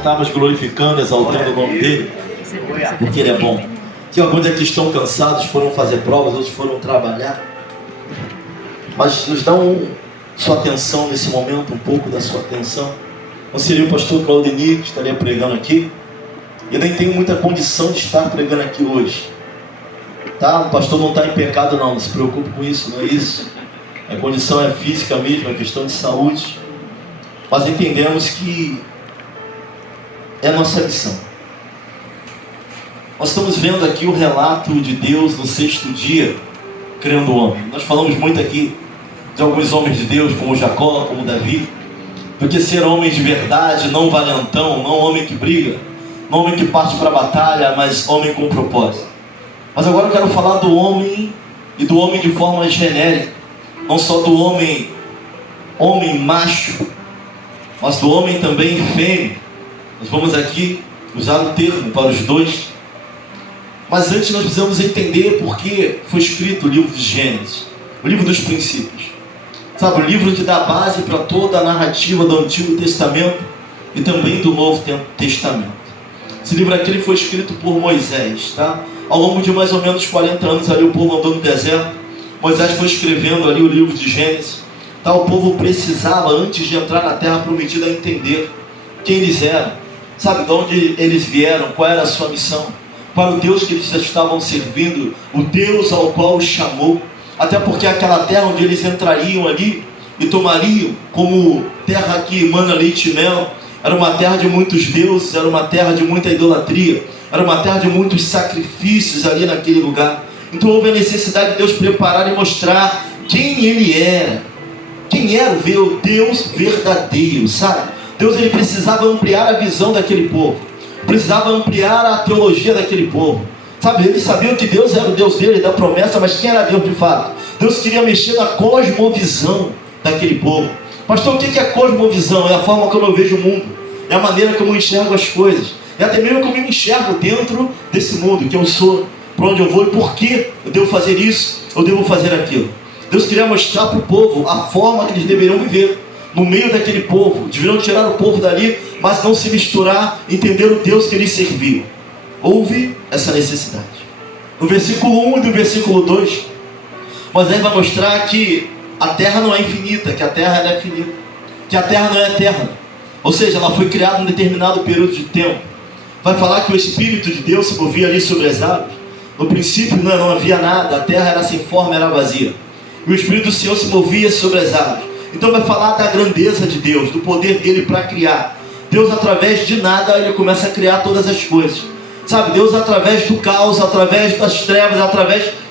estarmos glorificando, exaltando o nome dele, porque ele é bom. Tem alguns aqui que estão cansados, foram fazer provas, outros foram trabalhar, mas nos dá sua atenção nesse momento, um pouco da sua atenção. Não seria o pastor Claudemir que estaria pregando aqui. Eu nem tenho muita condição de estar pregando aqui hoje, tá? O pastor não está em pecado não se preocupe com isso, não é isso. A condição é física mesmo, é questão de saúde. Mas entendemos que é nossa missão. Nós estamos vendo aqui o relato de Deus no 6º dia, criando o homem. Nós falamos muito aqui de alguns homens de Deus, como Jacó, como Davi, porque ser homem de verdade, não valentão, não homem que briga, não homem que parte para a batalha, mas homem com propósito. Mas agora eu quero falar do homem, e do homem de forma genérica, não só do homem macho, mas do homem também fêmea. Nós vamos aqui usar o termo para os dois. Mas antes nós precisamos entender por que foi escrito o livro de Gênesis, o livro dos princípios. Sabe, o livro que dá base para toda a narrativa do Antigo Testamento e também do Novo Testamento. Esse livro aqui ele foi escrito por Moisés, tá? Ao longo de mais ou menos 40 anos ali o povo andou no deserto. Moisés foi escrevendo ali o livro de Gênesis. Tá? O povo precisava, antes de entrar na terra prometida, entender quem eles eram. Sabe, de onde eles vieram, qual era a sua missão, qual era o Deus que eles estavam servindo, o Deus ao qual os chamou. Até porque aquela terra onde eles entrariam ali e tomariam como terra que emana leite e mel, era uma terra de muitos deuses, era uma terra de muita idolatria, era uma terra de muitos sacrifícios ali naquele lugar. Então houve a necessidade de Deus preparar e mostrar quem ele era. Quem era o Deus verdadeiro, sabe? Deus ele precisava ampliar a visão daquele povo, precisava ampliar a teologia daquele povo. Sabe, eles sabiam que Deus era o Deus dele, da promessa, mas quem era Deus de fato? Deus queria mexer na cosmovisão daquele povo. Pastor, o que é cosmovisão? É a forma como eu vejo o mundo, é a maneira como eu enxergo as coisas, é até mesmo como eu me enxergo dentro desse mundo, que eu sou, para onde eu vou e por que eu devo fazer isso, eu devo fazer aquilo. Deus queria mostrar para o povo a forma que eles deveriam viver no meio daquele povo. Deveriam tirar o povo dali, mas não se misturar, entender o Deus que eles serviam. Houve essa necessidade. No versículo 1 e no versículo 2, Moisés vai mostrar que a terra não é infinita, que a terra é finita, que a terra não é eterna. Ou seja, ela foi criada em um determinado período de tempo. Vai falar que o Espírito de Deus se movia ali sobre as águas. No princípio não havia nada, a terra era sem forma, era vazia. E o Espírito do Senhor se movia sobre as águas. Então vai falar da grandeza de Deus, do poder dele para criar. Deus através de nada, ele começa a criar todas as coisas. Sabe, Deus através do caos, através das trevas,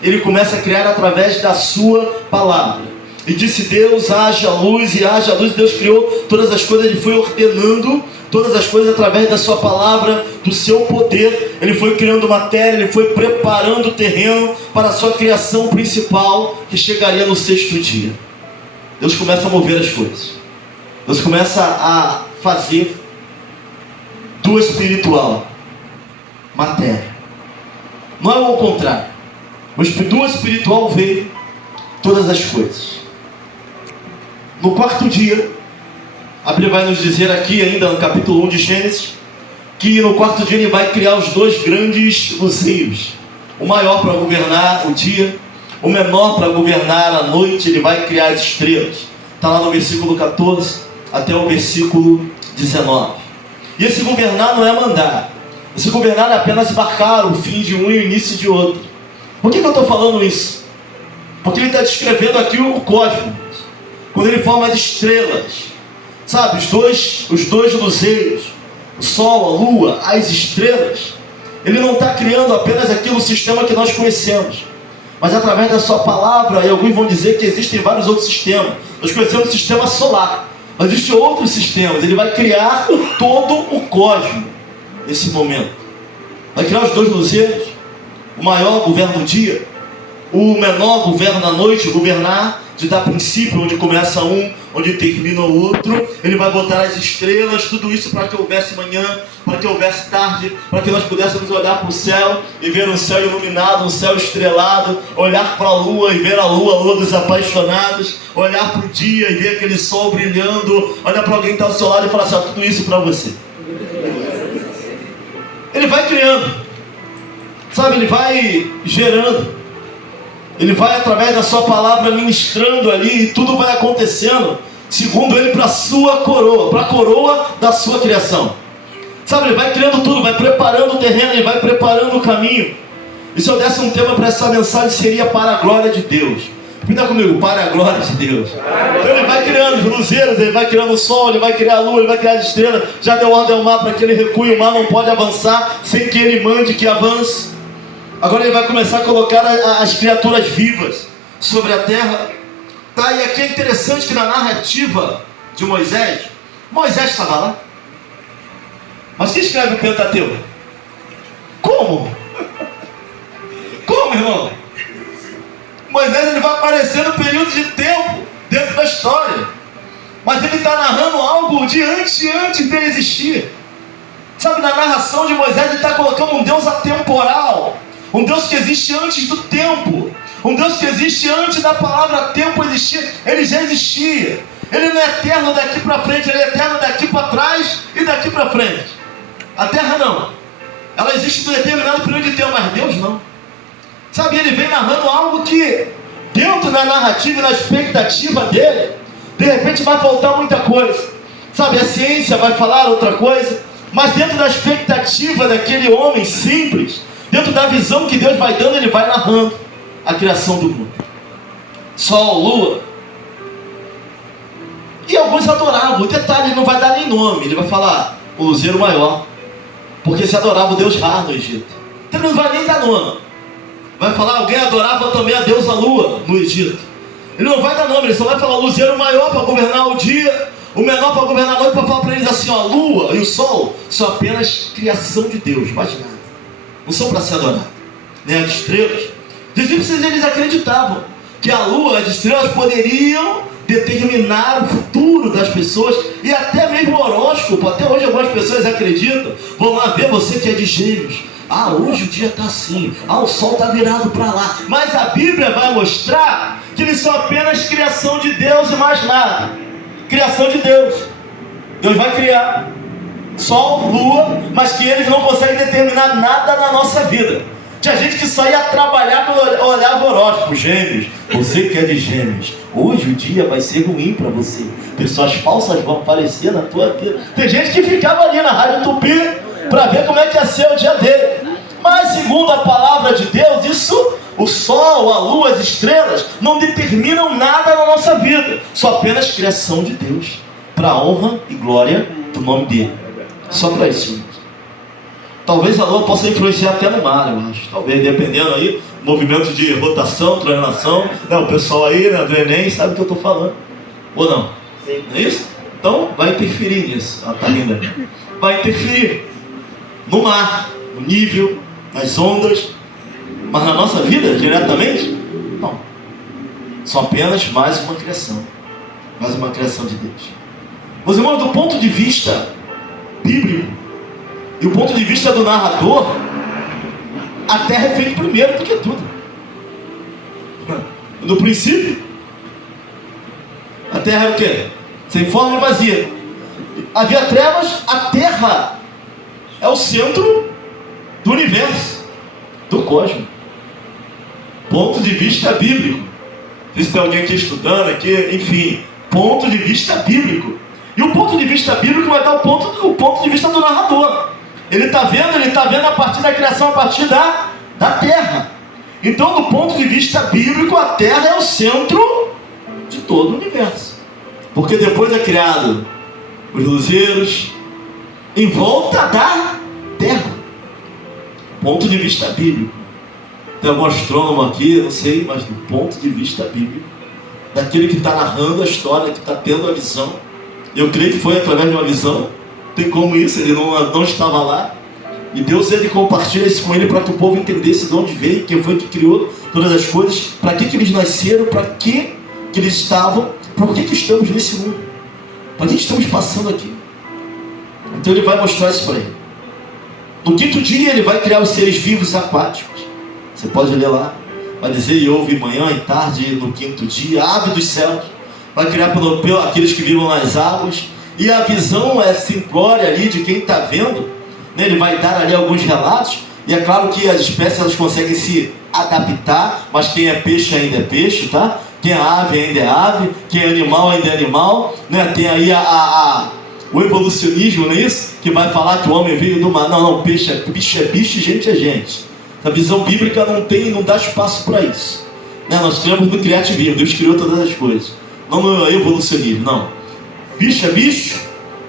ele começa a criar através da sua palavra. E disse Deus, haja luz, e haja luz. Deus criou todas as coisas, ele foi ordenando todas as coisas através da sua palavra, do seu poder. Ele foi criando matéria, ele foi preparando o terreno para a sua criação principal, que chegaria no 6º dia. Deus começa a mover as coisas. Deus começa a fazer do espiritual matéria. Não é o contrário. Do espiritual veio todas as coisas. No 4º dia, a Bíblia vai nos dizer aqui ainda no capítulo 1 de Gênesis, que no 4º dia ele vai criar os 2 grandes luzeiros. O maior para governar o dia, o menor para governar a noite. Ele vai criar as estrelas. Está lá no versículo 14 até o versículo 19. E esse governar não é mandar. Esse governar é apenas marcar o fim de um e o início de outro. Por que eu estou falando isso? Porque ele está descrevendo aqui o cosmos. Quando ele forma as estrelas, sabe, os dois luzeiros, o sol, a lua, as estrelas, ele não está criando apenas aquilo, sistema que nós conhecemos, mas através da sua palavra. E alguns vão dizer que existem vários outros sistemas. Nós conhecemos o sistema solar, mas existem outros sistemas. Ele vai criar todo o cosmos nesse momento. Vai criar os 2 luzeiros. O maior governa o dia, o menor governa a noite. Governar de dar princípio, onde começa um, onde termina o outro. Ele vai botar as estrelas, tudo isso para que houvesse manhã, para que houvesse tarde, para que nós pudéssemos olhar para o céu e ver um céu iluminado, um céu estrelado, olhar para a lua e ver a lua dos apaixonados, olhar para o dia e ver aquele sol brilhando, olhar para alguém que está ao seu lado e falar assim: tudo isso para você. Ele vai criando, sabe, ele vai gerando, ele vai através da sua palavra ministrando ali, e tudo vai acontecendo segundo ele para a sua coroa, para a coroa da sua criação. Sabe, ele vai criando tudo, vai preparando o terreno, ele vai preparando o caminho. E se eu desse um tema para essa mensagem, seria para a glória de Deus. Pinta comigo, para a glória de Deus. Então ele vai criando os luzeiros, ele vai criando o sol, ele vai criar a lua, ele vai criar as estrelas. Já deu ordem ao mar para que ele recue, o mar não pode avançar sem que ele mande que avance. Agora ele vai começar a colocar as criaturas vivas sobre a terra. Tá, e aqui é interessante que na narrativa de Moisés estava lá. Mas quem escreve o Pentateuco? Como? Como, irmão? Moisés ele vai aparecer no período de tempo dentro da história, mas ele está narrando algo de antes dele existir. Sabe, na narração de Moisés ele está colocando um Deus atemporal, um Deus que existe antes do tempo, um Deus que existe antes da palavra tempo existir. Ele já existia. Ele não é eterno daqui para frente, ele é eterno daqui para trás e daqui para frente. A terra não, ela existe em um determinado período de tempo, mas Deus não. Sabe, ele vem narrando algo que dentro da narrativa e na expectativa dele, de repente vai faltar muita coisa. Sabe, a ciência vai falar outra coisa, mas dentro da expectativa daquele homem simples, dentro da visão que Deus vai dando, ele vai narrando a criação do mundo. Sol, lua. E alguns adoravam. O detalhe, ele não vai dar nem nome, ele vai falar o luzeiro maior, porque se adorava o Deus Ra no Egito. Então ele não vai nem dar nome. Vai falar, alguém adorava também a deusa lua no Egito. Ele não vai dar nome, ele só vai falar o luzeiro maior para governar o dia, o menor para governar a noite, para falar para eles assim, ó, a lua e o sol são apenas criação de Deus, mais nada. Não são para ser adorados, nem as estrelas. Os egípcios, eles acreditavam que a lua e as estrelas poderiam determinar o futuro das pessoas, e até mesmo o horóscopo. Até hoje algumas pessoas acreditam. Vão lá ver, você que é de Gêmeos, ah, hoje o dia está assim, ah, o sol está virado para lá. Mas a Bíblia vai mostrar que eles são apenas criação de Deus e mais nada. Criação de Deus. Deus vai criar sol, lua, mas que eles não conseguem determinar nada na nossa vida. Tinha gente que só ia trabalhar quando olhava o horóscopo. Gêmeos, você que é de Gêmeos, hoje o dia vai ser ruim para você. Pessoas falsas vão aparecer na tua vida. Tem gente que ficava ali na Rádio Tupi para ver como é que ia ser o dia dele. Mas segundo a palavra de Deus, isso, o sol, a lua, as estrelas, não determinam nada na nossa vida. Só apenas criação de Deus, para a honra e glória do nome dele. Só para isso. Talvez a lua possa influenciar até no mar, eu acho. Talvez, dependendo aí, movimento de rotação, translação. Não, o pessoal aí, né, do Enem sabe o que eu estou falando. Ou não? Sim. Não é isso? Então, vai interferir nisso. Ela está linda. Vai interferir no mar, no nível, nas ondas. Mas na nossa vida, diretamente, não. São apenas mais uma criação. Mais uma criação de Deus. Meus irmãos, do ponto de vista bíblico, e o ponto de vista do narrador, a terra é feita primeiro do que tudo. No princípio, a terra é o quê? Sem forma e vazia. Havia trevas, a terra é o centro do universo, do cosmos. Ponto de vista bíblico. Se tem alguém aqui estudando, aqui, enfim, ponto de vista bíblico. E o ponto de vista bíblico vai dar o ponto de vista do narrador. Ele está vendo a partir da criação, a partir da terra. Então, do ponto de vista bíblico, a terra é o centro de todo o universo. Porque depois é criado os luzeiros em volta da terra. Ponto de vista bíblico. Tem algum astrônomo aqui, não sei, mas do ponto de vista bíblico, daquele que está narrando a história, que está tendo a visão. Eu creio que foi através de uma visão. Tem como isso, ele não estava lá. E Deus, ele compartilha isso com ele para que o povo entendesse de onde veio, quem foi que criou todas as coisas, para que eles nasceram, para que eles estavam, para que estamos nesse mundo, para que estamos passando aqui. Então ele vai mostrar isso para ele. No quinto dia ele vai criar os seres vivos aquáticos. Você pode ler lá. Vai dizer, e houve manhã e tarde no quinto dia, ave dos céus. Vai criar aqueles que vivem nas águas. E a visão é simplória ali de quem está vendo, né? Ele vai dar ali alguns relatos, e é claro que as espécies elas conseguem se adaptar, mas quem é peixe ainda é peixe, tá? Quem é ave ainda é ave, quem é animal ainda é animal, né? Tem aí o evolucionismo, não é isso? Que vai falar que o homem veio do mar. Não, bicho é bicho, gente é gente. A visão bíblica não dá espaço para isso, né? Nós criamos no criativismo, Deus criou todas as coisas. Não no evolucionismo, não. Bicho é bicho,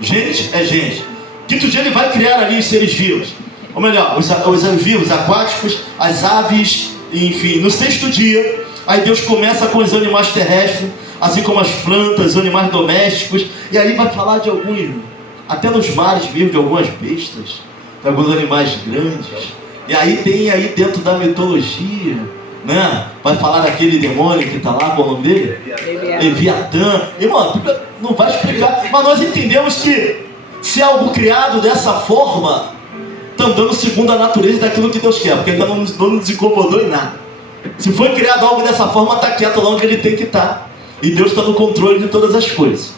gente é gente. Quinto dia ele vai criar ali os seres vivos. Ou melhor, os vivos, aquáticos, as aves, enfim. No sexto dia, aí Deus começa com os animais terrestres, assim como as plantas, os animais domésticos. E aí vai falar de alguns, até nos mares mesmo, de algumas bestas, de alguns animais grandes. E aí tem aí dentro da mitologia, né? Vai falar daquele demônio que está lá, qual o nome dele? Leviatã. Irmão, não vai explicar. Mas nós entendemos que se é algo criado dessa forma, está andando segundo a natureza daquilo que Deus quer, porque ainda não nos incomodou em nada. Se foi criado algo dessa forma, está quieto lá onde ele tem que estar. E Deus está no controle de todas as coisas.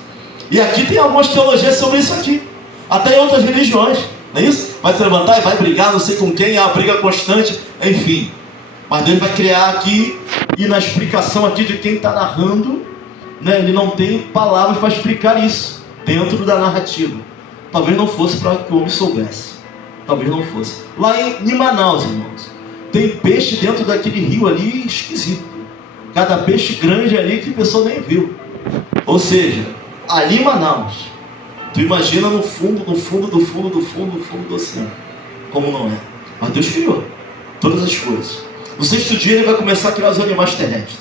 E aqui tem algumas teologias sobre isso aqui. Até em outras religiões, não é isso? Vai se levantar e vai brigar, não sei com quem, é uma briga constante, enfim. Mas Deus vai criar aqui, e na explicação aqui de quem está narrando, né, ele não tem palavras para explicar isso dentro da narrativa. Talvez não fosse para que o homem soubesse. Talvez não fosse. Lá em Manaus, irmãos, tem peixe dentro daquele rio ali esquisito. Cada peixe grande ali que a pessoa nem viu. Ou seja, ali em Manaus, tu imagina no fundo do oceano. Como não é? Mas Deus criou todas as coisas. No sexto dia ele vai começar a criar os animais terrestres.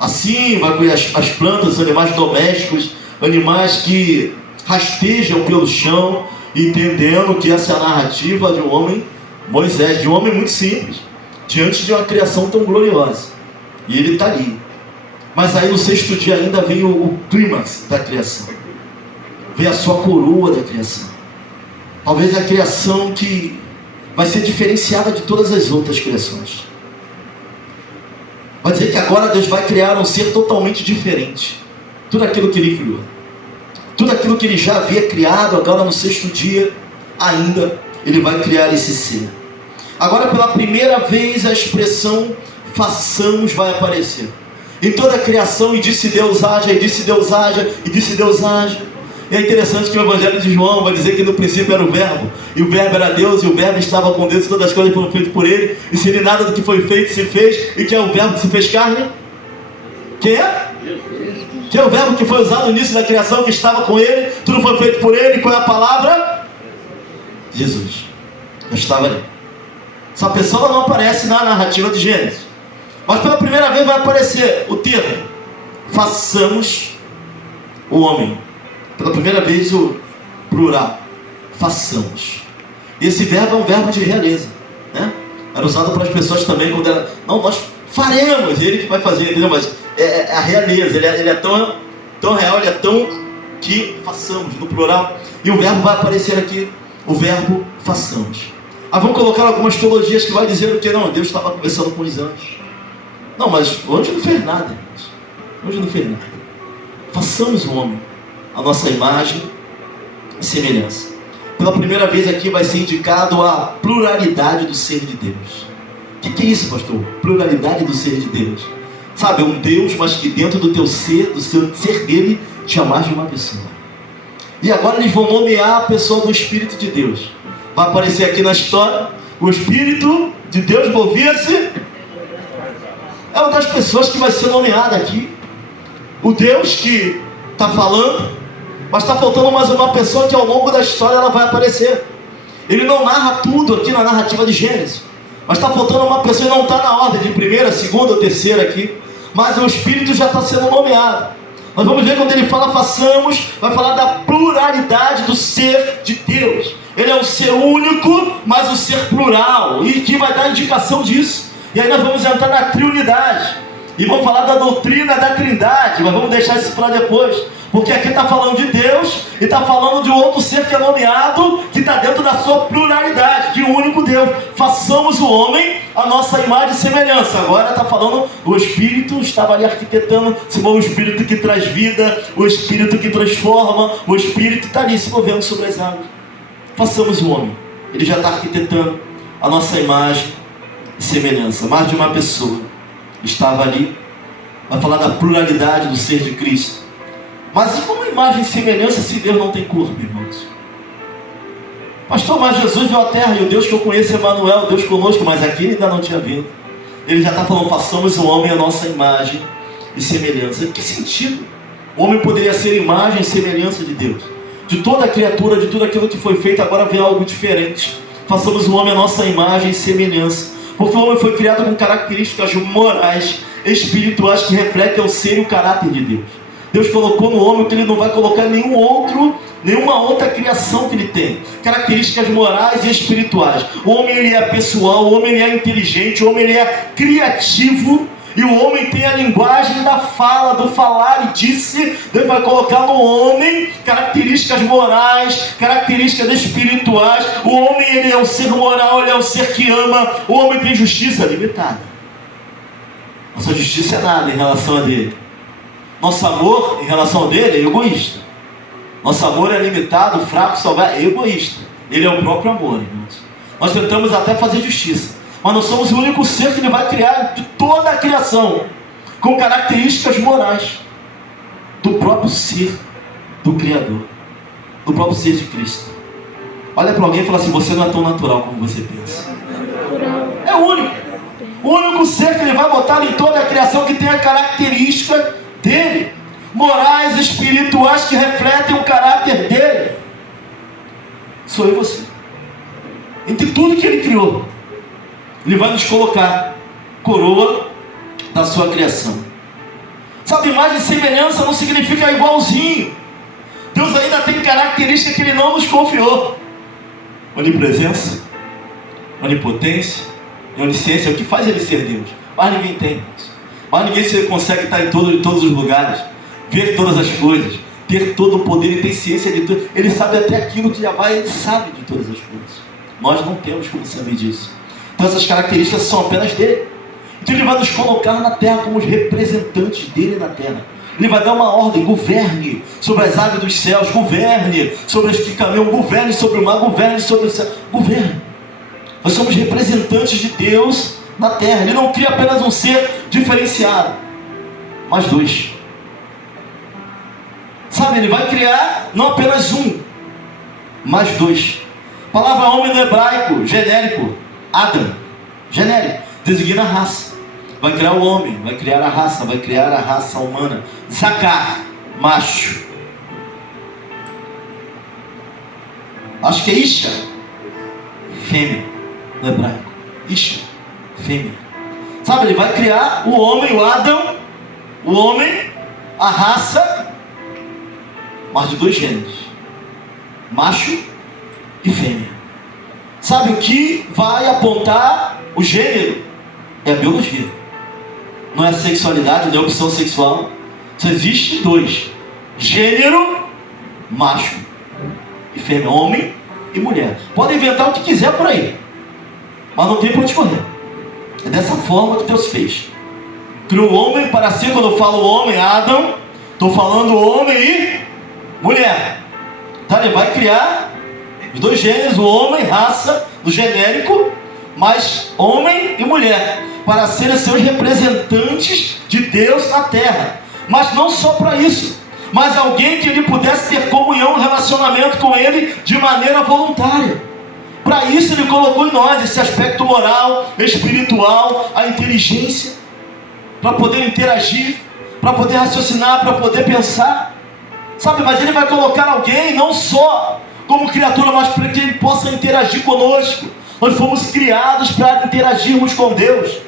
Assim vai criar as plantas, os animais domésticos, animais que rastejam pelo chão, entendendo que essa é a narrativa de um homem, Moisés, de um homem muito simples, diante de uma criação tão gloriosa. E ele está ali. Mas aí no sexto dia ainda vem o clímax da criação. Vem a sua coroa da criação. Talvez a criação que vai ser diferenciada de todas as outras criações. Vai dizer que agora Deus vai criar um ser totalmente diferente. Tudo aquilo que ele criou, tudo aquilo que ele já havia criado, agora no sexto dia ainda ele vai criar esse ser. Agora pela primeira vez a expressão façamos vai aparecer. Em toda a criação, e disse Deus haja, e disse Deus haja, e disse Deus haja. E é interessante que o Evangelho de João vai dizer que no princípio era o Verbo, e o Verbo era Deus, e o Verbo estava com Deus, e todas as coisas foram feitas por ele, e se ele nada do que foi feito se fez, e que é o Verbo que se fez carne? Quem é? Que é o Verbo que foi usado no início da criação, que estava com ele, tudo foi feito por ele, e qual é a palavra? Jesus. Eu estava ali. Essa pessoa não aparece na narrativa de Gênesis, mas pela primeira vez vai aparecer o termo façamos o homem. Pela primeira vez o plural, façamos. E esse verbo é um verbo de realeza, né? Era usado para as pessoas também quando era, não, nós faremos, ele que vai fazer, entendeu? Mas é a realeza, ele é tão real, ele é tão que façamos, no plural. E o verbo vai aparecer aqui, o verbo façamos. Vamos colocar algumas teologias que vai dizer o que? Não, Deus estava conversando com os anjos. Não, mas o anjo não fez nada. O anjo não fez nada. Façamos o homem a nossa imagem e semelhança. Pela primeira vez aqui vai ser indicado a pluralidade do ser de Deus. O que é isso, pastor? Pluralidade do ser de Deus. Sabe, um Deus, mas que dentro do teu ser, do seu ser dele, te mais de uma pessoa. E agora eles vão nomear a pessoa do Espírito de Deus. Vai aparecer aqui na história, o Espírito de Deus movia-se. É uma das pessoas que vai ser nomeada aqui. O Deus que está falando, mas está faltando mais uma pessoa que ao longo da história ela vai aparecer. Ele não narra tudo aqui na narrativa de Gênesis, mas está faltando uma pessoa e não está na ordem de primeira, segunda ou terceira aqui, mas o Espírito já está sendo nomeado. Nós vamos ver quando ele fala façamos, vai falar da pluralidade do ser de Deus. Ele é um ser único, mas um ser plural, e que vai dar a indicação disso. E aí nós vamos entrar na triunidade, e vamos falar da doutrina da trindade, mas vamos deixar isso para depois, porque aqui está falando de Deus, e está falando de outro ser que é nomeado, que está dentro da sua pluralidade, de um único Deus. Façamos o homem a nossa imagem e semelhança. Agora está falando, o Espírito estava ali arquitetando, o Espírito que traz vida, o Espírito que transforma, o Espírito está ali se movendo sobre as águas. Façamos o homem Ele já está arquitetando a nossa imagem e semelhança. Mais de uma pessoa estava ali. Vai falar da pluralidade do ser de Cristo. Mas e como imagem e semelhança se Deus não tem corpo, irmãos? Pastor, mas Jesus veio à terra e o Deus que eu conheço é Emanuel, o Deus conosco, mas aqui ele ainda não tinha vindo. Ele já está falando, façamos o homem a nossa imagem e semelhança. Em que sentido? O homem poderia ser imagem e semelhança de Deus. De toda a criatura, de tudo aquilo que foi feito, agora vem algo diferente. Façamos o homem a nossa imagem e semelhança. Porque o homem foi criado com características morais, espirituais, que refletem o ser e o caráter de Deus. Deus colocou no homem o que ele não vai colocar em nenhuma outra criação que ele tem. Características morais e espirituais. O homem ele é pessoal, o homem ele é inteligente, o homem ele é criativo. E o homem tem a linguagem da fala, do falar e disse. Deus vai colocar no homem características morais, características espirituais. O homem ele é um ser moral, ele é um ser que ama. O homem tem justiça limitada. Nossa justiça é nada em relação a dele. Nosso amor em relação a dele é egoísta. Nosso amor é limitado, fraco, salvar, é egoísta. Ele é o próprio amor, irmãos. Nós tentamos até fazer justiça, mas nós somos o único ser que ele vai criar de toda a criação, com características morais do próprio ser do Criador, do próprio ser de Cristo. Olha para alguém e fala assim, você não é tão natural como você pensa. É o único ser que ele vai botar em toda a criação que tem a característica dele, morais, espirituais, que refletem o caráter dele. Sou eu e você. Entre tudo que ele criou, ele vai nos colocar coroa da sua criação. Sabe, imagem e semelhança não significa igualzinho. Deus ainda tem características que ele não nos confiou. Onipresença, onipotência e onisciência é o que faz ele ser Deus. Mas ninguém tem. Mas ninguém consegue estar em todos os lugares, ver todas as coisas, ter todo o poder e ter ciência de tudo. Ele sabe até aquilo que já vai, ele sabe de todas as coisas. Nós não temos como saber disso. Então essas características são apenas dele. Então ele vai nos colocar na terra como os representantes dele na terra. Ele vai dar uma ordem, governe sobre as aves dos céus, governe sobre as que caminham, governe sobre o mar, governe sobre o céu, governe. Nós somos representantes de Deus na terra. Ele não cria apenas um ser diferenciado, mas dois. Sabe, ele vai criar não apenas um, mas dois. A palavra homem no hebraico, genérico, Adam, genérico, designa a raça. Vai criar o homem, vai criar a raça humana. Zacar, macho. Acho que é Isha, fêmea, no hebraico. Isha, fêmea. Sabe, ele vai criar o homem, o Adão, o homem, a raça, mas de dois gêneros, macho e fêmea. Sabe o que vai apontar o gênero? É a biologia. Não é a sexualidade, não é a opção sexual. Só existe dois: gênero, macho e fêmea, homem e mulher. Pode inventar o que quiser por aí, mas não tem para onde correr. É dessa forma que Deus fez. Criou o homem para ser, quando eu falo homem, Adão, estou falando homem e mulher. Então ele vai criar os dois gêneros, o homem, raça, no genérico, mas homem e mulher, para serem seus representantes de Deus na terra. Mas não só para isso, mas alguém que ele pudesse ter comunhão, relacionamento com ele de maneira voluntária. Para isso ele colocou em nós esse aspecto moral, espiritual, a inteligência, para poder interagir, para poder raciocinar, para poder pensar. Sabe, mas ele vai colocar alguém não só como criatura, mas para que ele possa interagir conosco. Nós fomos criados para interagirmos com Deus.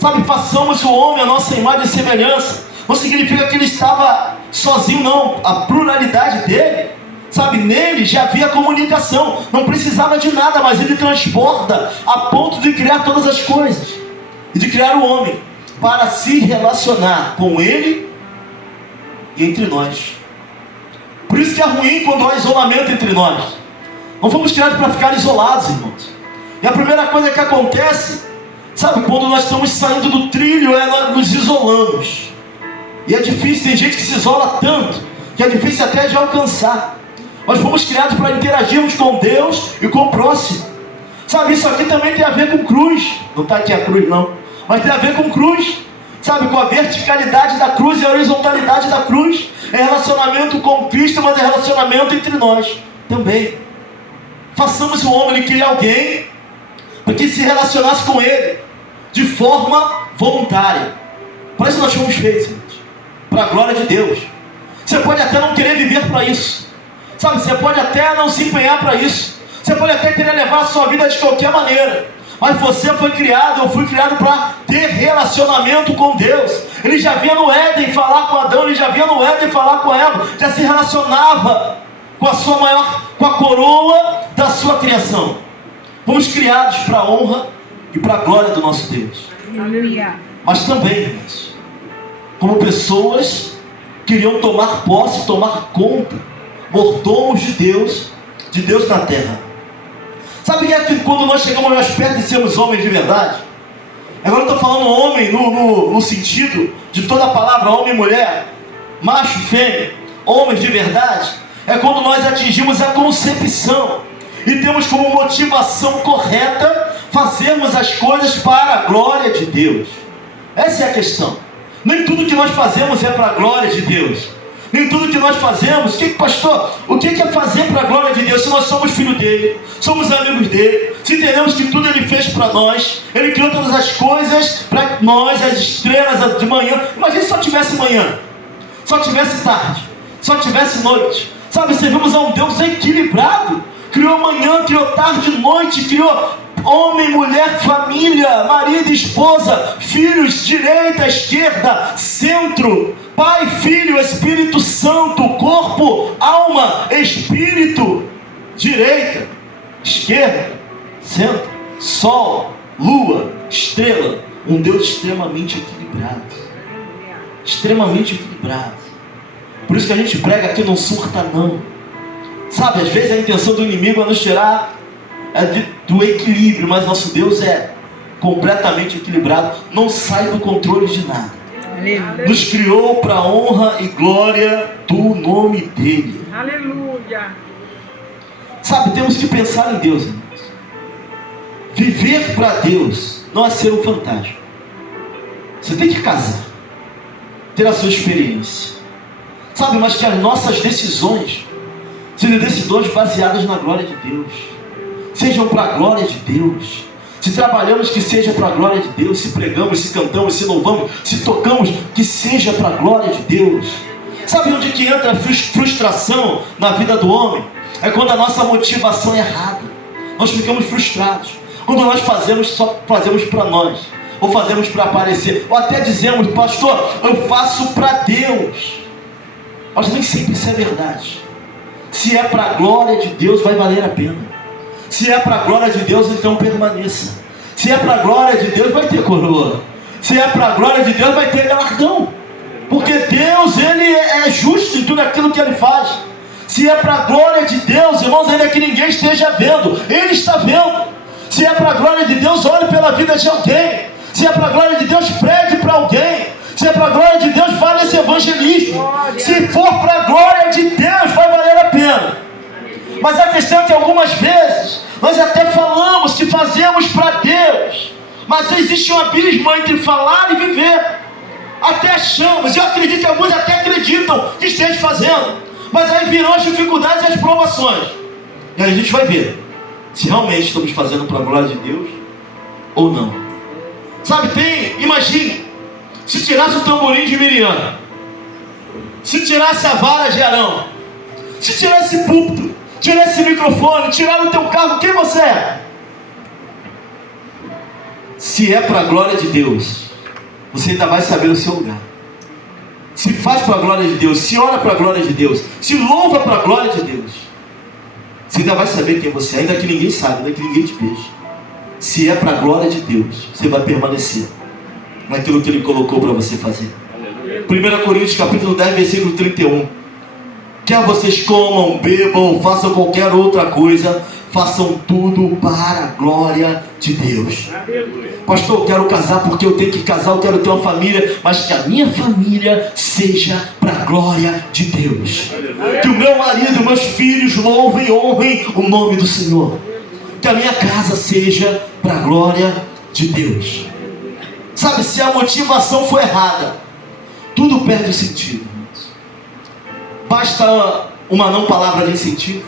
Sabe, façamos o homem a nossa imagem e semelhança. Não significa que ele estava sozinho, não. A pluralidade dele, sabe, nele já havia comunicação. Não precisava de nada, mas ele transborda a ponto de criar todas as coisas. E de criar o homem para se relacionar com ele e entre nós. Por isso que é ruim quando há isolamento entre nós. Não fomos criados para ficar isolados, irmãos. E a primeira coisa que acontece, sabe, quando nós estamos saindo do trilho, é nós nos isolamos. E é difícil, tem gente que se isola tanto, que é difícil até de alcançar. Nós fomos criados para interagirmos com Deus e com o próximo. Sabe, isso aqui também tem a ver com cruz. Não está aqui a cruz não, mas tem a ver com cruz. Sabe, com a verticalidade da cruz e a horizontalidade da cruz. É relacionamento com Cristo, mas é relacionamento entre nós também. Façamos o homem, ele queria alguém para que se relacionasse com ele de forma voluntária. Para isso nós fomos feitos, gente, para a glória de Deus. Você pode até não querer viver para isso, sabe, você pode até não se empenhar para isso, você pode até querer levar a sua vida de qualquer maneira, mas você foi criado, eu fui criado para ter relacionamento com Deus. Ele já vinha no Éden falar com Adão, ele já vinha no Éden falar com Eva, já se relacionava com a sua com a coroa da sua criação. Fomos criados para a honra e para a glória do nosso Deus. Aleluia. Mas também, irmãos, como pessoas queriam tomar posse, tomar conta, mordomos de Deus na terra. Sabe que é que quando nós chegamos mais perto de sermos homens de verdade? Agora eu estou falando homem no sentido de toda a palavra homem e mulher, macho, fêmea, homens de verdade. É quando nós atingimos a concepção e temos como motivação correta fazermos as coisas para a glória de Deus. Essa é a questão. Nem tudo que nós fazemos é para a glória de Deus. Nem tudo que nós fazemos, pastor, o que é fazer para a glória de Deus? Se nós somos filho dele, somos amigos dele, se entendemos que tudo ele fez para nós, ele criou todas as coisas para nós, as estrelas de manhã. Imagina se só tivesse manhã, só tivesse tarde, só tivesse noite. Sabe, servimos a um Deus equilibrado. Criou manhã, criou tarde, noite, criou homem, mulher, família, marido, esposa, filhos, direita, esquerda, centro, Pai, Filho, Espírito Santo, corpo, alma, espírito, direita, esquerda, centro, sol, lua, estrela. Um Deus extremamente equilibrado. Extremamente equilibrado. Por isso que a gente prega aqui, não surta não. Sabe, às vezes a intenção do inimigo é nos tirar do equilíbrio, mas nosso Deus é completamente equilibrado, não sai do controle de nada. Aleluia. Nos criou para a honra e glória do nome dele. Aleluia. Sabe, temos que pensar em Deus, irmãos. Viver para Deus não é ser um fantasma. Você tem que casar, ter a sua experiência, sabe, mas que as nossas decisões sejam decisões baseadas na glória de Deus, sejam para a glória de Deus. Se trabalhamos, que seja para a glória de Deus. Se pregamos, se cantamos, se louvamos, se tocamos, que seja para a glória de Deus. Sabe onde que entra a frustração na vida do homem? É quando a nossa motivação é errada. Nós ficamos frustrados quando nós só fazemos para nós, ou fazemos para aparecer, ou até dizemos, pastor, eu faço para Deus. Mas nem sempre isso é verdade. Se é para a glória de Deus, vai valer a pena. Se é para a glória de Deus, então permaneça. Se é para a glória de Deus, vai ter coroa. Se é para a glória de Deus, vai ter galardão. Porque Deus, ele é justo em tudo aquilo que ele faz. Se é para a glória de Deus, irmãos, ainda que ninguém esteja vendo, ele está vendo. Se é para a glória de Deus, olhe pela vida de alguém. Se é para a glória de Deus, pregue para alguém. Se é para a glória de Deus, vale esse evangelismo. Se for para a glória de Deus, vai valer a pena. Mas a questão é que algumas vezes nós até falamos que fazemos para Deus, mas existe um abismo entre falar e viver. Até achamos, eu acredito que alguns até acreditam que estejam fazendo, mas aí virão as dificuldades e as provações, e aí a gente vai ver se realmente estamos fazendo para a glória de Deus ou não. Sabe, imagine, se tirasse o tamborim de Miriam, se tirasse a vara de Arão, se tirasse o púlpito, tirasse esse microfone, tirar o teu carro, quem você é? Se é para a glória de Deus, você ainda vai saber o seu lugar. Se faz para a glória de Deus, se ora para a glória de Deus, se louva para a glória de Deus, você ainda vai saber quem você é, ainda que ninguém saiba, ainda que ninguém te veja. Se é para a glória de Deus, você vai permanecer naquilo que Ele colocou para você fazer. 1 Coríntios capítulo 10, versículo 31. Quer vocês comam, bebam, façam qualquer outra coisa, façam tudo para a glória de Deus. Pastor, eu quero casar porque eu tenho que casar, eu quero ter uma família, mas que a minha família seja para a glória de Deus. Que o meu marido e meus filhos louvem e honrem o nome do Senhor. que a minha casa seja para a glória de Deus. Sabe, se a motivação for errada, tudo perde sentido. Basta uma não palavra de incentivo,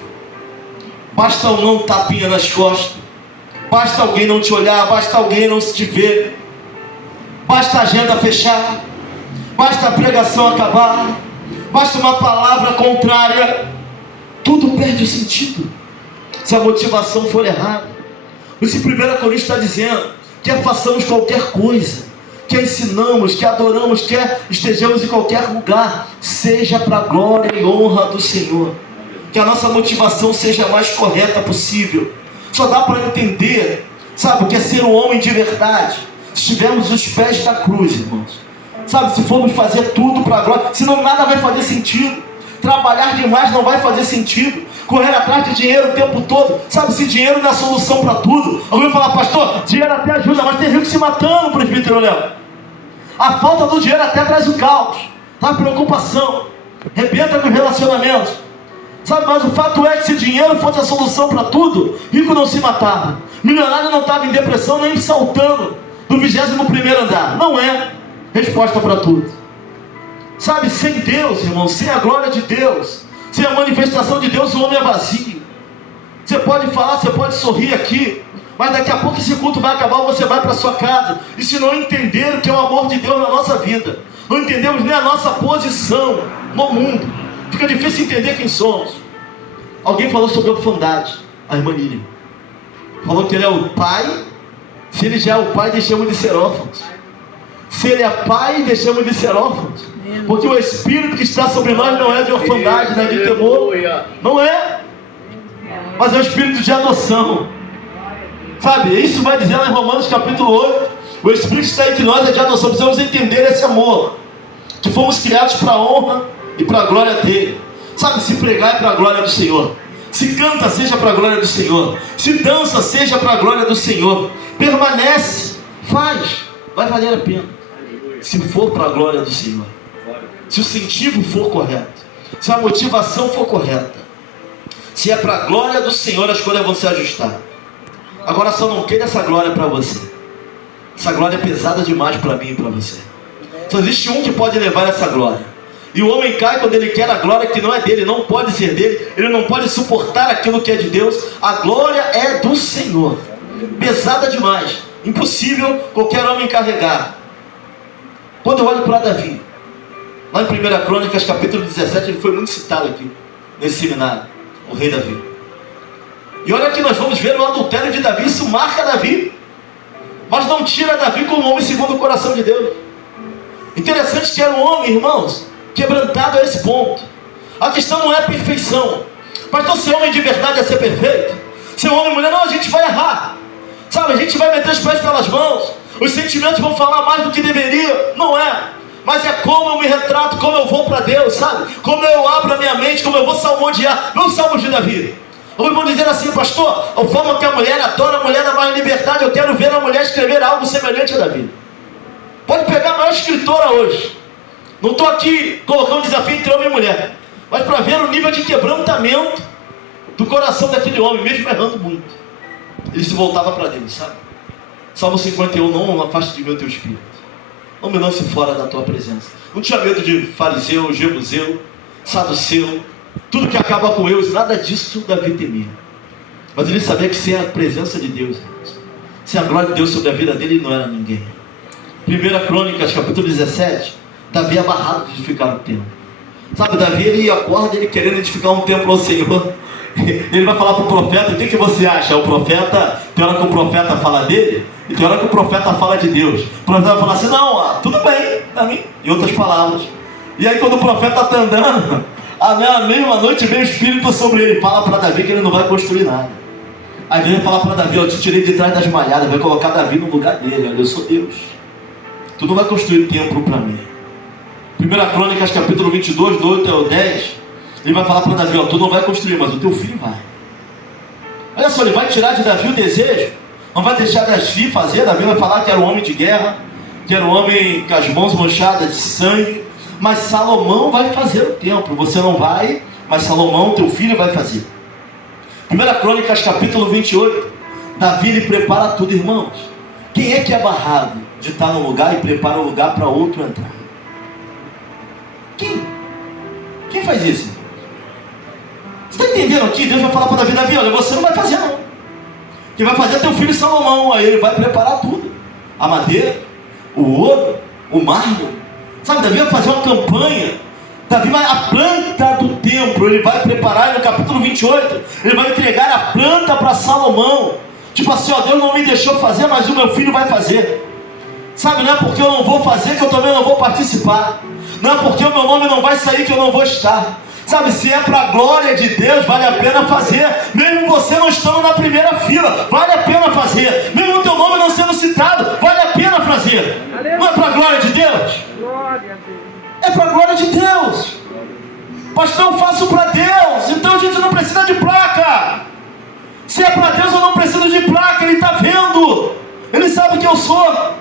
basta um não tapinha nas costas, basta alguém não te olhar, basta alguém não te ver, basta a agenda fechar, basta a pregação acabar, basta uma palavra contrária, tudo perde o sentido se a motivação for errada. Esse 1 Coríntios está dizendo: quer façamos qualquer coisa, quer ensinamos, quer adoramos, quer estejamos em qualquer lugar, seja para a glória e honra do Senhor. Que a nossa motivação seja a mais correta possível. Só dá para entender, sabe, o que é ser um homem de verdade se tivermos os pés da cruz, irmãos. Sabe, se formos fazer tudo para a glória, senão nada vai fazer sentido. Trabalhar demais não vai fazer sentido. Correr atrás de dinheiro o tempo todo. Sabe, se dinheiro não é a solução para tudo. Alguém vai falar: pastor, dinheiro até ajuda, mas tem rico se matando, presbítero Léo. A falta do dinheiro até traz o caos, a preocupação, rebenta com relacionamentos. Sabe, mas o fato é que se dinheiro fosse a solução para tudo, rico não se matava, milionário não estava em depressão nem saltando do 21º andar. Não é resposta para tudo. Sabe, sem Deus, irmão, sem a glória de Deus, sem a manifestação de Deus, o homem é vazio. Você pode falar, você pode sorrir aqui, mas daqui a pouco esse culto vai acabar, você vai para sua casa. E se não entender o que é o amor de Deus na nossa vida, não entendemos nem a nossa posição no mundo, fica difícil entender quem somos. Alguém falou sobre orfandade, a irmã Nília falou que ele é o pai. Se ele já é o pai, deixamos de ser órfãos. Se ele é pai, deixamos de ser órfãos, porque o Espírito que está sobre nós não é de orfandade, não é de temor, não é, mas é o Espírito de adoção. Sabe, isso vai dizer lá em Romanos capítulo 8, o Espírito que está entre nós é de adoção. Precisamos entender esse amor, que fomos criados para a honra e para a glória dele. Sabe, se pregar é para a glória do Senhor, se canta seja para a glória do Senhor, se dança seja para a glória do Senhor, permanece, faz, vai valer a pena, se for para a glória do Senhor, se o incentivo for correto, se a motivação for correta, se é para a glória do Senhor, as coisas vão se ajustar. Agora só não queira essa glória para você. Essa glória é pesada demais para mim e para você. Só existe um que pode levar essa glória. E o homem cai quando ele quer a glória que não é dele, não pode ser dele, ele não pode suportar aquilo que é de Deus. A glória é do Senhor. Pesada demais, impossível qualquer homem carregar. Quando eu olho para Davi, lá em 1 Crônicas capítulo 17, ele foi muito citado aqui nesse seminário, o rei Davi. E olha que nós vamos ver o adultério de Davi, isso marca Davi, mas não tira Davi como homem segundo o coração de Deus. Interessante que era um homem, irmãos, quebrantado a esse ponto. A questão não é a perfeição. Pastor, ser homem de verdade é ser perfeito? Ser homem e mulher, não, a gente vai errar. Sabe, a gente vai meter os pés pelas mãos, os sentimentos vão falar mais do que deveria. Não é, mas é como eu me retrato, como eu vou para Deus, sabe? Como eu abro a minha mente, como eu vou salmodiar. Não salmos de Davi. Alguns vão dizer assim: pastor, a forma que a mulher adora, a mulher dá mais liberdade. Eu quero ver a mulher escrever algo semelhante a Davi. Pode pegar a maior escritora hoje. Não estou aqui colocando um desafio entre homem e mulher, mas para ver o nível de quebrantamento do coração daquele homem, mesmo errando muito, ele se voltava para Deus, sabe? Salmo 51, não afaste de mim o teu espírito, não me lance fora da tua presença. Não tinha medo de fariseu, jebuseu, saduceu, tudo que acaba com eu, nada disso Davi temia. Mas ele sabia que sem a presença de Deus, sem a glória de Deus sobre a vida dele, ele não era ninguém. 1 Crônicas capítulo 17, Davi é barrado de edificar um templo. Sabe, Davi, ele acorda ele querendo edificar um templo ao Senhor. Ele vai falar para o profeta: o que você acha? O profeta, tem hora que o profeta fala dele, e tem hora que o profeta fala de Deus. O profeta vai falar assim: não, tudo bem, para mim, em outras palavras. E aí quando o profeta está andando, na mesma noite vem o Espírito sobre ele, fala para Davi que ele não vai construir nada. Aí ele vai falar para Davi: eu te tirei de trás das malhadas, vai colocar Davi no lugar dele, olha, eu sou Deus, tu não vai construir templo para mim. 1 Crônicas capítulo 22, do 8 ao 10, ele vai falar para Davi: tu não vai construir, mas o teu filho vai. Olha só, ele vai tirar de Davi o desejo, não vai deixar Davi fazer. Davi vai falar que era um homem de guerra, que era um homem com as mãos manchadas de sangue, mas Salomão vai fazer o templo. Você não vai, mas Salomão, teu filho, vai fazer. 1 Crônicas capítulo 28, Davi, ele prepara tudo, irmãos. Quem é que é barrado de estar num lugar e prepara um lugar para outro entrar? Quem faz isso? Você está entendendo aqui? Deus vai falar para Davi: Davi, olha, você não vai fazer não. Quem vai fazer é teu filho Salomão. Aí ele vai preparar tudo: a madeira, o ouro, o mármore. Sabe, Davi vai fazer uma campanha. Davi vai, a planta do templo, ele vai preparar. No capítulo 28, ele vai entregar a planta para Salomão. Tipo assim, ó, Deus não me deixou fazer, mas o meu filho vai fazer. Sabe, não é porque eu não vou fazer que eu também não vou participar. Não é porque o meu nome não vai sair que eu não vou estar. Sabe, se é para a glória de Deus, vale a pena fazer. Mesmo você não estando na primeira fila, vale a pena fazer. Mesmo o teu nome não sendo citado, vale a pena fazer. Não é para a glória de Deus? Glória a Deus. É para a glória de Deus. Pastor, eu faço para Deus, então a gente não precisa de placa. Se é para Deus, eu não preciso de placa. Ele está vendo, ele sabe que eu sou.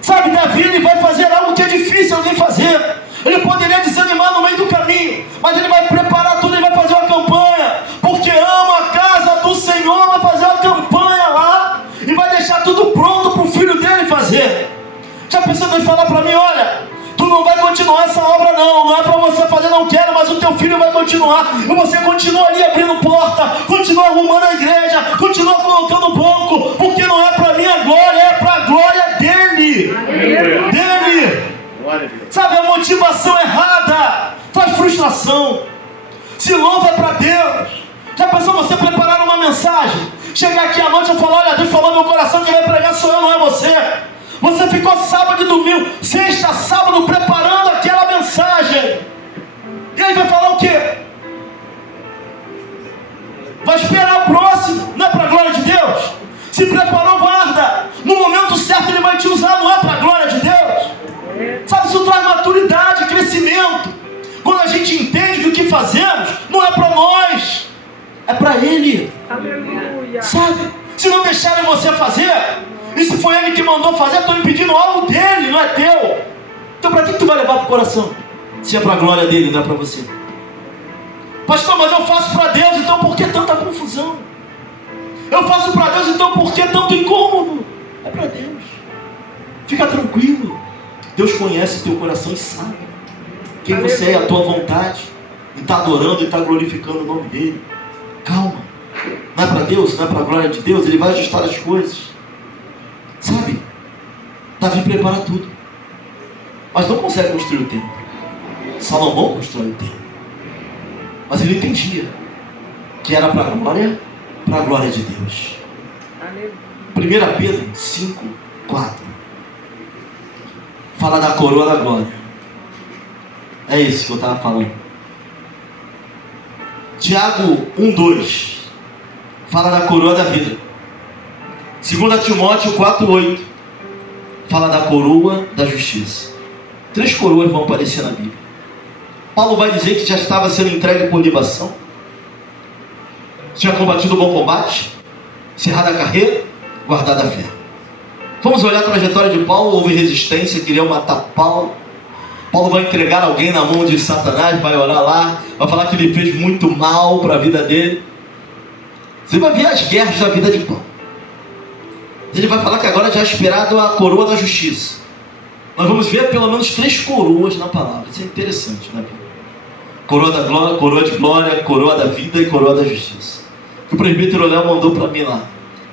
Sabe, Davi, ele vai fazer algo que é difícil alguém fazer. Ele poderia desanimar no meio do caminho, mas ele vai preparar tudo, ele vai fazer uma campanha, porque ama a casa do Senhor. Vai fazer uma campanha lá e vai deixar tudo pronto para o filho dele fazer. Já pensou em falar para mim: olha, tu não vai continuar essa obra não é para você fazer, não quero, mas o teu filho vai continuar. E você continua ali abrindo porta, continua arrumando a igreja, continua colocando banco, porque não é para minha glória, é para a glória dele. Dele. Sabe, a motivação errada faz frustração. Se louva é para Deus. Já pensou você preparar uma mensagem, chegar aqui à noite e falar: olha, Deus falou no meu coração, quem vai pregar sou eu, não é você. Você ficou sábado e domingo, sexta, sábado, preparando aquela mensagem. E aí vai falar o quê? Vai esperar o próximo. Não é para a glória de Deus? Se preparou, guarda. No momento certo ele vai te usar. Não é para a glória de Deus? Sabe, isso traz maturidade, crescimento. Quando a gente entende que o que fazemos não é para nós, é para Ele. Aleluia. Sabe, se não deixarem você fazer, e se foi Ele que mandou fazer, estão impedindo algo dele, não é teu. Então para que tu vai levar para o coração? Se é para a glória dele, não é para você. Pastor, mas eu faço para Deus, então por que tanta confusão? Eu faço para Deus, então por que tanto incômodo? É para Deus. Fica tranquilo. Deus conhece o teu coração e sabe quem você é, a tua vontade, e está adorando e está glorificando o nome dele. Calma. Não é para Deus, não é para a glória de Deus. Ele vai ajustar as coisas. Sabe, Davi prepara tudo, mas não consegue construir o templo. Salomão constrói o templo, mas ele entendia que era para a glória de Deus. 1 Pedro 5, 4 fala da coroa da glória. É isso que eu estava falando. Tiago 1, 2 fala da coroa da vida. 2 Timóteo 4, 8 fala da coroa da justiça. 3 coroas vão aparecer na Bíblia. Paulo vai dizer que já estava sendo entregue por libação, tinha combatido o bom combate, encerrado a carreira, guardado a fé. Vamos olhar a trajetória de Paulo. Houve resistência, queriam matar Paulo. Paulo vai entregar alguém na mão de Satanás, vai orar lá, vai falar que ele fez muito mal para a vida dele. Você vai ver as guerras da vida de Paulo. Ele vai falar que agora já é esperado a coroa da justiça. Nós vamos ver pelo menos 3 coroas na palavra. Isso é interessante, né? Coroa da glória, coroa de glória, coroa da vida e coroa da justiça. O presbítero Léo mandou para mim lá.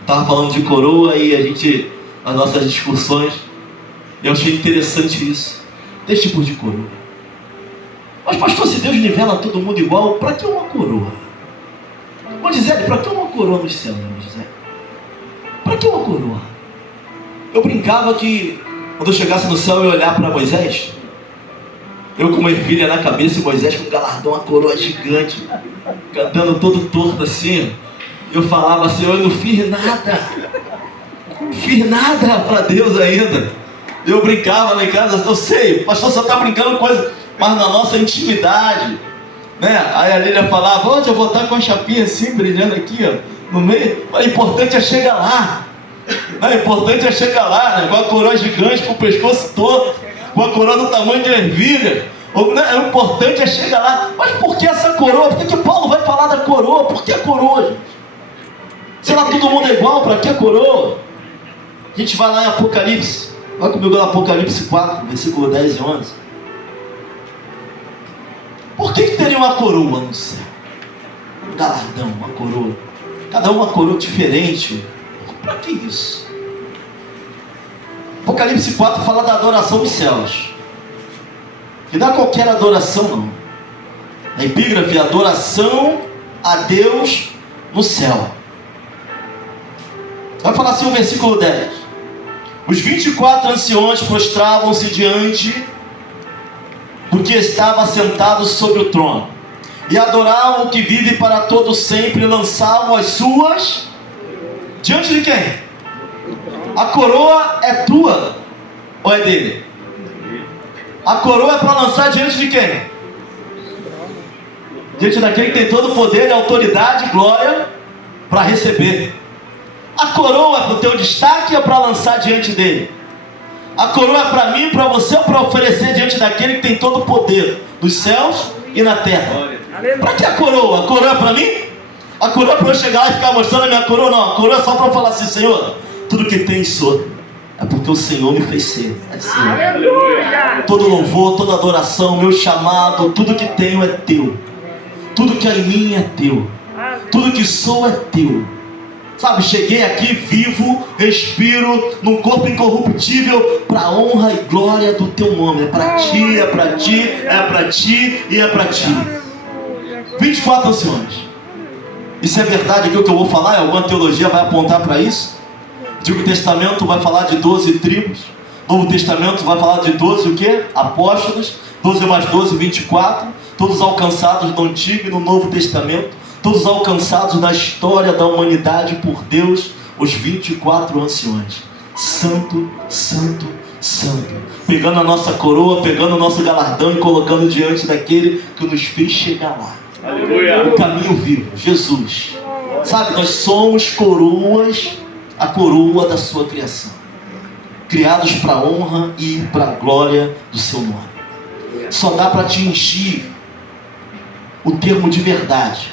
Estava falando de coroa e a gente, nas nossas discussões, eu achei interessante isso. 3 tipos de coroa. Mas pastor, se Deus nivela todo mundo igual, para que uma coroa? Ô Gisele, para que uma coroa nos céus, Gisele? Para que uma coroa? Eu brincava que quando eu chegasse no céu eu ia olhar para Moisés, eu com uma ervilha na cabeça e Moisés com um galardão, uma coroa gigante, andando todo torto assim. Eu falava: Senhor, eu não fiz nada. Não fiz nada para Deus ainda. Eu brincava lá em casa: eu sei, o pastor só está brincando coisa, mas na nossa intimidade, né? Aí a Lília falava: onde eu vou estar com a chapinha assim, brilhando aqui, ó, no meio. O importante é chegar lá. O importante é chegar lá, né? Com a coroa gigante, com o pescoço todo, com a coroa do tamanho de ervilha. O importante é chegar lá. Mas por que essa coroa? Por que Paulo vai falar da coroa? Por que a coroa, gente? Se lá todo mundo é igual, para que a coroa? A gente vai lá em Apocalipse. Vai comigo lá em Apocalipse 4, versículo 10 e 11. Por que teria uma coroa no céu? Um galardão, uma coroa. Cada uma coroa diferente. Para que isso? Apocalipse 4 fala da adoração dos céus. Que não é qualquer adoração, não. Na epígrafe, adoração a Deus no céu. Vai falar assim o versículo 10. Os 24 anciões prostravam-se diante do que estava sentado sobre o trono, e adoravam o que vive para todo sempre, e lançavam as suas diante de quem? A coroa é tua ou é dele? A coroa é para lançar diante de quem? Diante daquele que tem todo o poder, autoridade e glória para receber. A coroa é para o teu destaque ou é para lançar diante dele? A coroa é para mim, para você, ou para oferecer diante daquele que tem todo o poder dos céus e na terra? Para que a coroa? A coroa é para mim? A coroa é para eu chegar lá e ficar mostrando a minha coroa? Não, a coroa é só para eu falar assim: Senhor, tudo que tem sou, é porque o Senhor me fez ser. É assim. Aleluia! Todo louvor, toda adoração, meu chamado, tudo que tenho é teu. Tudo que há em mim é teu. Tudo que sou é teu. Sabe, cheguei aqui vivo, respiro, num corpo incorruptível, para a honra e glória do teu nome. É para ti, é para ti, é para ti e é para ti. 24 anciões. Isso é verdade aquilo que eu vou falar? Alguma teologia vai apontar para isso? Antigo Testamento vai falar de 12 tribos. Novo Testamento vai falar de 12 o quê? Apóstolos. 12 mais 12, 24. Todos alcançados no Antigo e no Novo Testamento. Todos alcançados na história da humanidade por Deus. Os 24 anciões. Santo, santo, santo. Pegando a nossa coroa, pegando o nosso galardão e colocando diante daquele que nos fez chegar lá. Aleluia. O caminho vivo, Jesus. Sabe, nós somos coroas, a coroa da sua criação, criados para a honra e para a glória do seu nome. Só dá para atingir o termo de verdade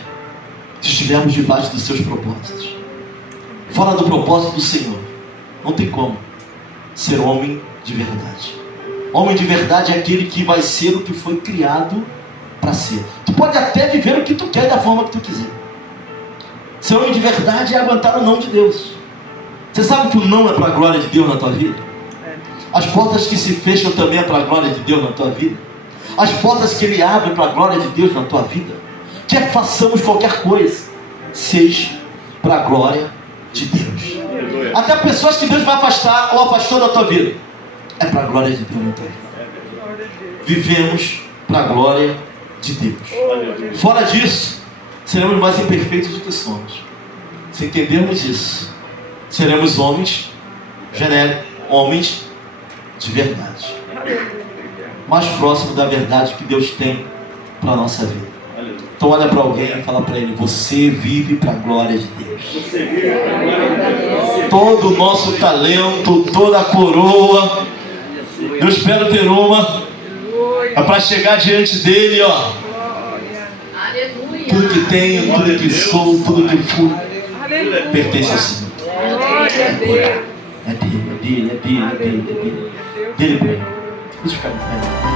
se estivermos debaixo dos seus propósitos. Fora do propósito do Senhor, não tem como ser homem de verdade. Homem de verdade é aquele que vai ser o que foi criado para ser. Tu pode até viver o que tu quer da forma que tu quiser. Ser homem de verdade é aguentar o não de Deus. Você sabe que o não é para a glória de Deus na tua vida? As portas que se fecham também é para a glória de Deus na tua vida. As portas que Ele abre para a glória de Deus na tua vida. Quer façamos qualquer coisa, seja para a glória de Deus. Até pessoas que Deus vai afastar ou afastou da tua vida, é para a glória de Deus na tua vida. Vivemos para a glória de Deus. Fora disso, seremos mais imperfeitos do que somos. Se entendermos isso, seremos homens genéricos, homens de verdade, mais próximo da verdade que Deus tem para a nossa vida. Então olha para alguém e fala para ele: você vive para a glória de Deus. Todo o nosso talento, toda a coroa, eu espero ter uma, é para chegar diante dele, ó. Tudo que tenho, tudo que sou, tudo que fui, pertence ao Senhor. É dele, é dele, é dele, é dele, é dele. Dele, deixa eu ficar em pé.